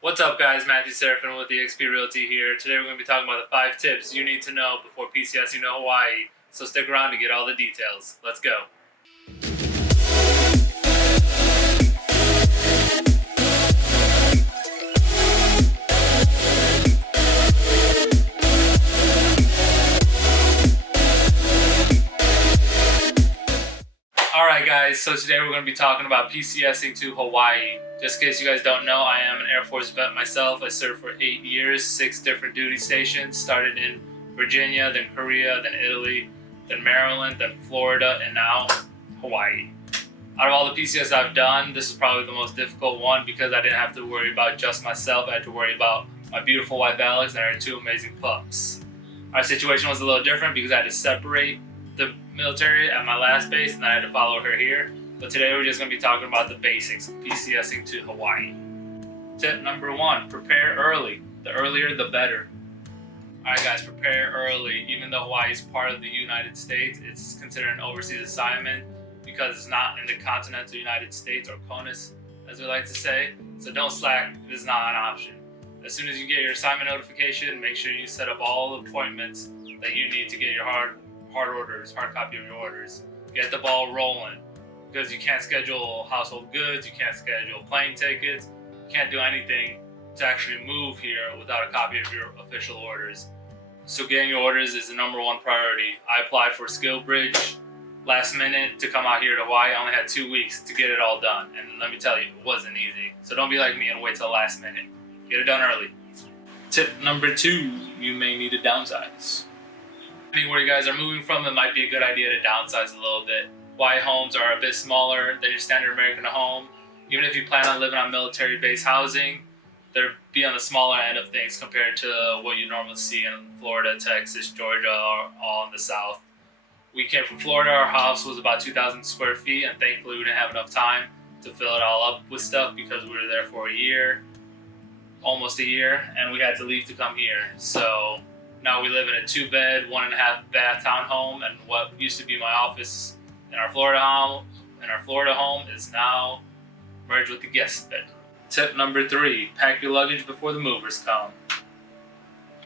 What's up, guys? Matthew.serafin with eXp Realty here. Today we're going to be talking about the 5 tips you need to know before PCSing to Hawaii. So stick around to get all the details. Let's go. Alright guys, so today we're going to be talking about PCSing to Hawaii. Just in case you guys don't know, I am an Air Force vet myself. I served for 8 years, 6 different duty stations. Started in Virginia, then Korea, then Italy, then Maryland, then Florida, and now Hawaii. Out of all the PCS I've done, this is probably the most difficult one because I didn't have to worry about just myself. I had to worry about my beautiful wife Alex and her 2 amazing pups. Our situation was a little different because I had to separate the military at my last base and then I had to follow her here. But today we're just going to be talking about the basics of PCSing to Hawaii. Tip number 1, prepare early. The earlier the better. Alright guys, prepare early. Even though Hawaii is part of the United States, it's considered an overseas assignment because it's not in the continental United States, or CONUS as we like to say. So don't slack, this is not an option. As soon as you get your assignment notification, make sure you set up all the appointments that you need to get your hard copy of your orders. Get the ball rolling because you can't schedule household goods, you can't schedule plane tickets, you can't do anything to actually move here without a copy of your official orders. So getting your orders is the number 1 priority. I applied for SkillBridge last minute to come out here to Hawaii. I only had 2 weeks to get it all done, and let me tell you, it wasn't easy. So don't be like me and wait till the last minute. Get it done early. Tip number 2, you may need to downsize. Where you guys are moving from, it might be a good idea to downsize a little bit. Hawaii homes are a bit smaller than your standard American home. Even if you plan on living on military base housing, they'll be on the smaller end of things compared to what you normally see in Florida, Texas, Georgia, or all in the South. We came from Florida. Our house was about 2,000 square feet, and thankfully we didn't have enough time to fill it all up with stuff because we were there for a year, almost a year, and we had to leave to come here. So now we live in a 2-bed, 1.5 bath townhome, and what used to be my office in our Florida home is now merged with the guest bedroom. Tip number 3, pack your luggage before the movers come.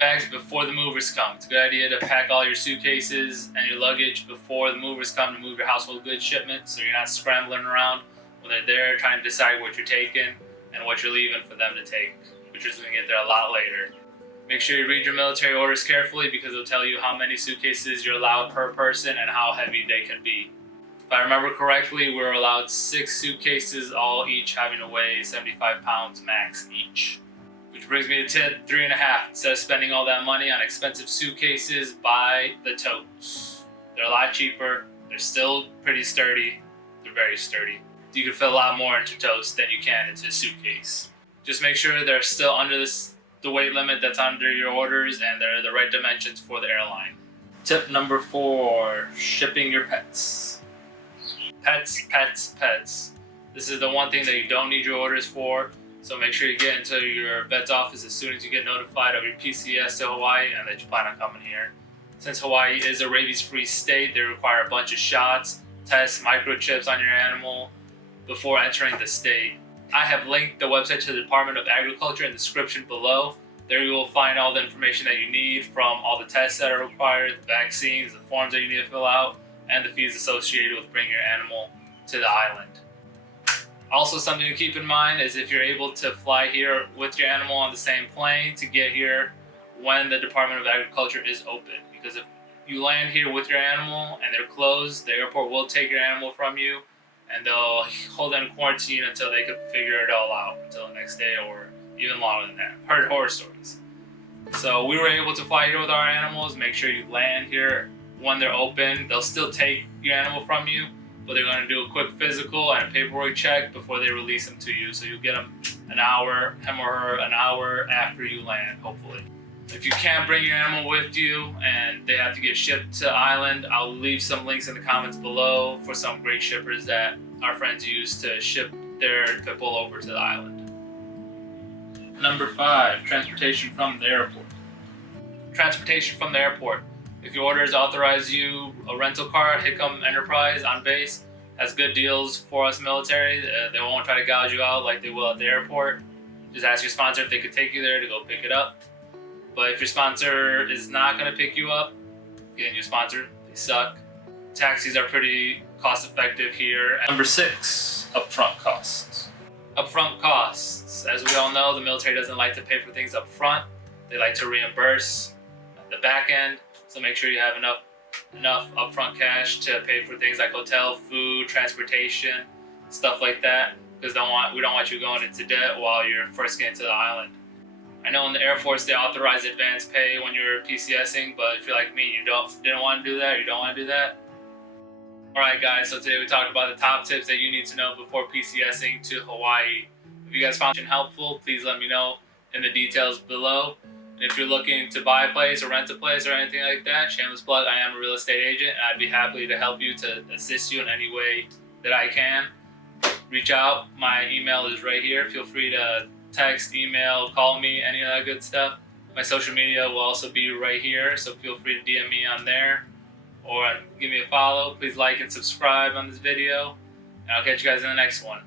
Bags before the movers come. It's a good idea to pack all your suitcases and your luggage before the movers come to move your household goods shipment, so you're not scrambling around when they're there trying to decide what you're taking and what you're leaving for them to take, which is going to get there a lot later. Make sure you read your military orders carefully because it'll tell you how many suitcases you're allowed per person and how heavy they can be. If I remember correctly, we're allowed 6 suitcases, all each having to weigh 75 pounds max each. Which brings me to tip 3.5. Instead of spending all that money on expensive suitcases, buy the totes. They're a lot cheaper, they're still pretty sturdy, they're very sturdy. You can fit a lot more into totes than you can into a suitcase. Just make sure they're still under the weight limit that's under your orders and they're the right dimensions for the airline. Tip number 4, shipping your pets. Pets. This is the one thing that you don't need your orders for, so make sure you get into your vet's office as soon as you get notified of your PCS to Hawaii and that you plan on coming here. Since Hawaii is a rabies-free state, they require a bunch of shots, tests, microchips on your animal before entering the state. I have linked the website to the Department of Agriculture in the description below. There you will find all the information that you need, from all the tests that are required, the vaccines, the forms that you need to fill out, and the fees associated with bringing your animal to the island. Also, something to keep in mind is if you're able to fly here with your animal on the same plane to get here when the Department of Agriculture is open. Because if you land here with your animal and they're closed, the airport will take your animal from you and they'll hold them in quarantine until they can figure it all out, until the next day or even longer than that. I've heard horror stories. So we were able to fly here with our animals. Make sure you land here when they're open. They'll still take your animal from you, but they're going to do a quick physical and a paperwork check before they release them to you. So you'll get them him or her, an hour after you land, hopefully. If you can't bring your animal with you and they have to get shipped to the island, I'll leave some links in the comments below for some great shippers that our friends use to ship their pit bull over to the island. Number 5, transportation from the airport. Transportation from the airport. If your orders authorize you a rental car, Hickam Enterprise on base has good deals for us military. They won't try to gouge you out like they will at the airport. just ask your sponsor if they could take you there to go pick it up. But if your sponsor is not going to pick you up, get a new sponsor. They suck. Taxis are pretty cost effective here. Number 6, upfront costs. Upfront costs. As we all know, the military doesn't like to pay for things up front. They like to reimburse at the back end. So make sure you have enough upfront cash to pay for things like hotel, food, transportation, stuff like that. Because we don't want you going into debt while you're first getting to the island. I know in the Air Force they authorize advance pay when you're PCSing, but if you're like me, you didn't want to do that, or you don't want to do that. Alright guys, so today we talked about the top tips that you need to know before PCSing to Hawaii. If you guys found it helpful, please let me know in the details below. And if you're looking to buy a place or rent a place or anything like that, shameless plug, I am a real estate agent and I'd be happy to help you, to assist you in any way that I can. Reach out, my email is right here. Feel free to text, email, call me, any of that good stuff. My social media will also be right here, so feel free to DM me on there or give me a follow. Please like and subscribe on this video, and I'll catch you guys in the next one.